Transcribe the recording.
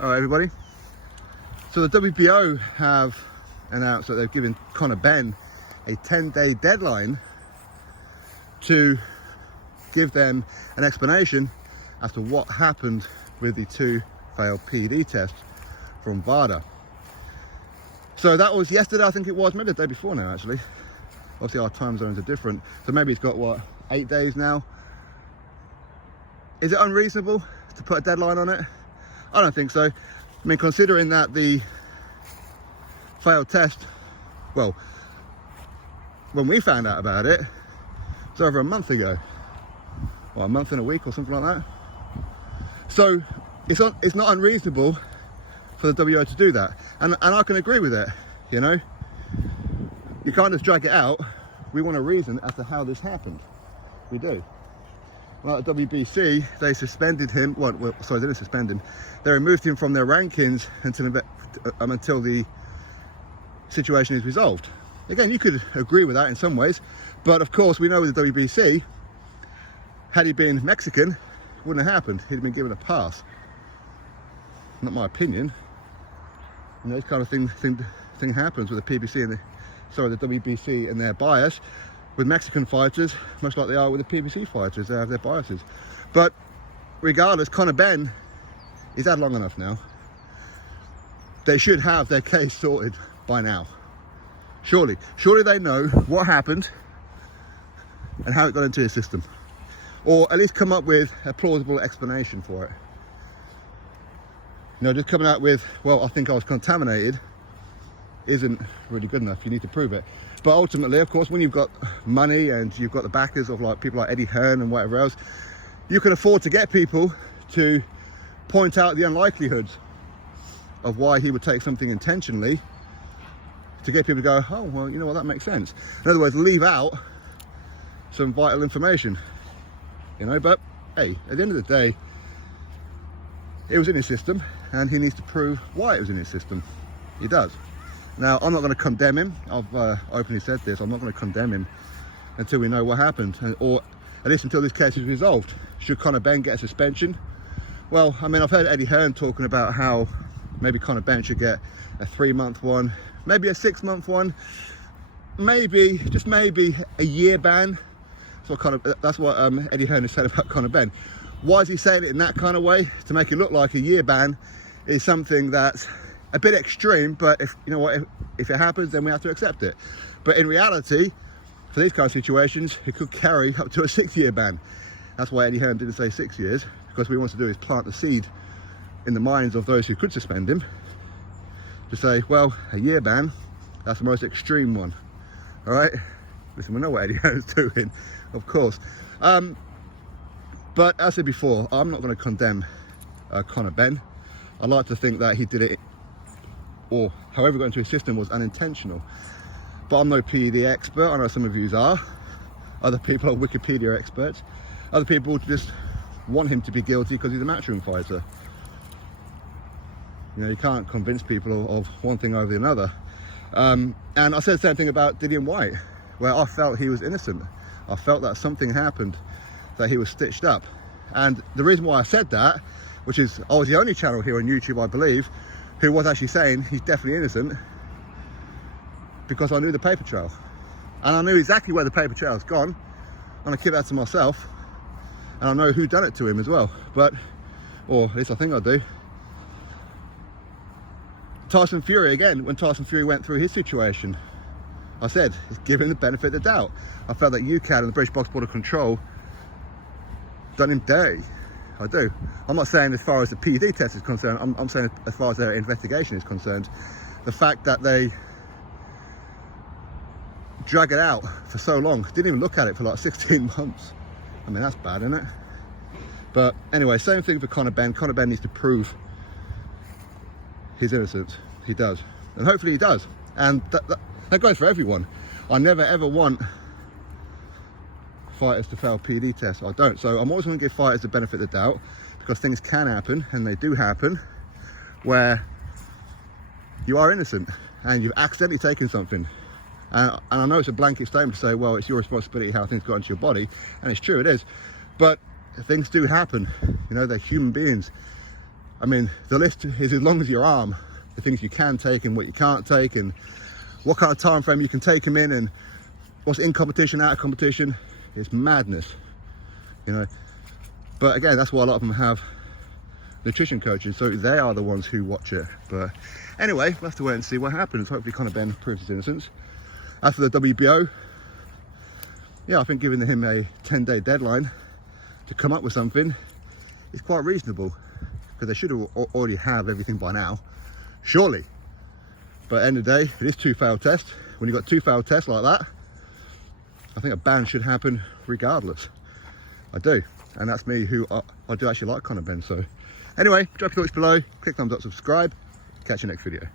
All right, everybody. So the WBO have announced that they've given Conor Benn a 10-day deadline to give them an explanation as to what happened with the 2 failed PED tests from VADA. So that was yesterday, I think it was, maybe the day before now, actually. Obviously our time zones are different, so maybe it's got, what, 8 days now? Is it unreasonable to put a deadline on it? I don't think so. I mean, considering that the failed test, well, when we found out about it, it's over a month ago. Well, a month and a week or something like that. So it's not unreasonable for the WBO to do that. And I can agree with it, you know. You can't just drag it out. We want a reason as to how this happened. We do. Well, at WBC, they suspended him. Well, sorry, they didn't suspend him. They removed him from their rankings until the situation is resolved. Again, you could agree with that in some ways, but of course, we know with the WBC, had he been Mexican, it wouldn't have happened. He'd have been given a pass. Not my opinion. You know, this kind of thing happens with the PBC and the WBC and their bias. With Mexican fighters, much like they are with the PBC fighters, they have their biases. But regardless, Conor Benn, he's had long enough now. They should have their case sorted by now. Surely they know what happened and how it got into his system. Or at least come up with a plausible explanation for it. You know, just coming out with, well, I think I was contaminated, isn't really good enough. You need to prove it. But ultimately, of course, when you've got money and you've got the backers of like people like Eddie Hearn and whatever else, you can afford to get people to point out the unlikelihoods of why he would take something intentionally to get people to go, oh, well, you know what, that makes sense. In other words, leave out some vital information, you know. But hey, at the end of the day, it was in his system and he needs to prove why it was in his system. He does. Now, I'm not going to condemn him. I've openly said this. I'm not going to condemn him until we know what happened, or at least until this case is resolved. Should Conor Benn get a suspension? Well, I mean, I've heard Eddie Hearn talking about how maybe Conor Benn should get a 3-month one, maybe a 6-month one, maybe, just maybe, a year ban. That's what Eddie Hearn has said about Conor Benn. Why is he saying it in that kind of way? To make it look like a year ban is something that's a bit extreme, but if you know what, if it happens, then we have to accept it. But in reality, for these kind of situations, it could carry up to a 6-year ban. That's why Eddie Hearn didn't say 6 years, because what he wants to do is plant the seed in the minds of those who could suspend him to say, well, a year ban, that's the most extreme one. All right, listen, we know what Eddie Hearn's doing, of course. But as I said before, I'm not going to condemn Conor Benn. I like to think that he did it, or however got into his system, was unintentional. But I'm no PED expert. I know some of you are. Other people are Wikipedia experts. Other people just want him to be guilty because he's a matchroom fighter. You know, you can't convince people of one thing over another. And I said the same thing about Dillian Whyte, where I felt he was innocent. I felt that something happened, that he was stitched up. And the reason why I said that, which is I was the only channel here on YouTube, I believe, who was actually saying he's definitely innocent, because I knew the paper trail. And I knew exactly where the paper trail has gone, and I keep that to myself. And I know who done it to him as well, or at least I think I do. Tyson Fury, again, when Tyson Fury went through his situation, I said, give him the benefit of the doubt. I felt that UKAD and the British Box Board of Control done him dirty. I do. I'm not saying as far as the PED test is concerned, I'm saying as far as their investigation is concerned, the fact that they drag it out for so long, didn't even look at it for like 16 months. I mean, that's bad, isn't it? But anyway, same thing for Conor Benn. Conor Benn needs to prove his innocence. He does. And hopefully he does. And that goes for everyone. I never ever want fighters to fail PED tests. I don't. So I'm always going to give fighters the benefit of the doubt, because things can happen, and they do happen, where you are innocent and you've accidentally taken something. And I know it's a blanket statement to say, well, it's your responsibility how things got into your body, and it's true, it is. But things do happen. You know, they're human beings. I mean, the list is as long as your arm, the things you can take and what you can't take, and what kind of time frame you can take them in, and what's in competition, out of competition. It's madness, you know. But again, that's why a lot of them have nutrition coaches, so they are the ones who watch it. But anyway, we'll have to wait and see what happens. Hopefully Conor Benn proves his innocence. As for the WBO, yeah, I think giving him a 10-day deadline to come up with something is quite reasonable, because they should already have everything by now, surely. But at the end of the day, it is 2 failed tests. When you've got 2 failed tests like that, I think a ban should happen regardless. I do. And that's me, who I do actually like Conor Benn. So anyway, drop your thoughts below, click thumbs up, subscribe. Catch you next video.